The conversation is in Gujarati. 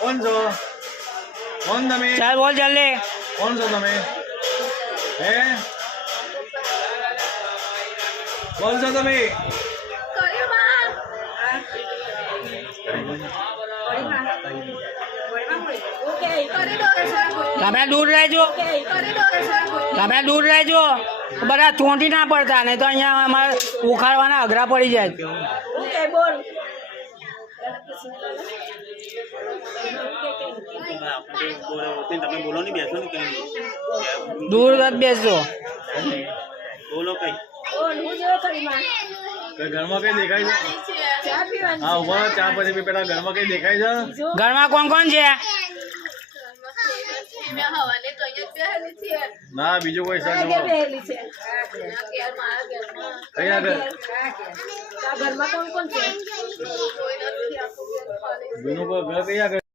कौन છો कौन તમે ચાલ બોલ જલ્દી कौन છો તમે હે कौन છો તમે તમે દૂર રહેજો તમે દૂર રહેજો બધા ચોંટી ના પડતા નહીં તો અહીંયા અમારે ઉખાડવાના અઘરા પડી જાય તમે બોલો નહીં બેસો ને કઈ દૂર જ બેસજો બોલો કઈ ઘરમાં કઈ દેખાય છે હા ઉભા ચા પછી બી પેલા ઘરમાં કઈ દેખાય છે ઘરમાં કોણ કોણ છે ના બીજું કોઈ સર કઈ આગળ ઘરમાં કોણ કોણ છે બીજું કોઈ ઘર કઈ આગળ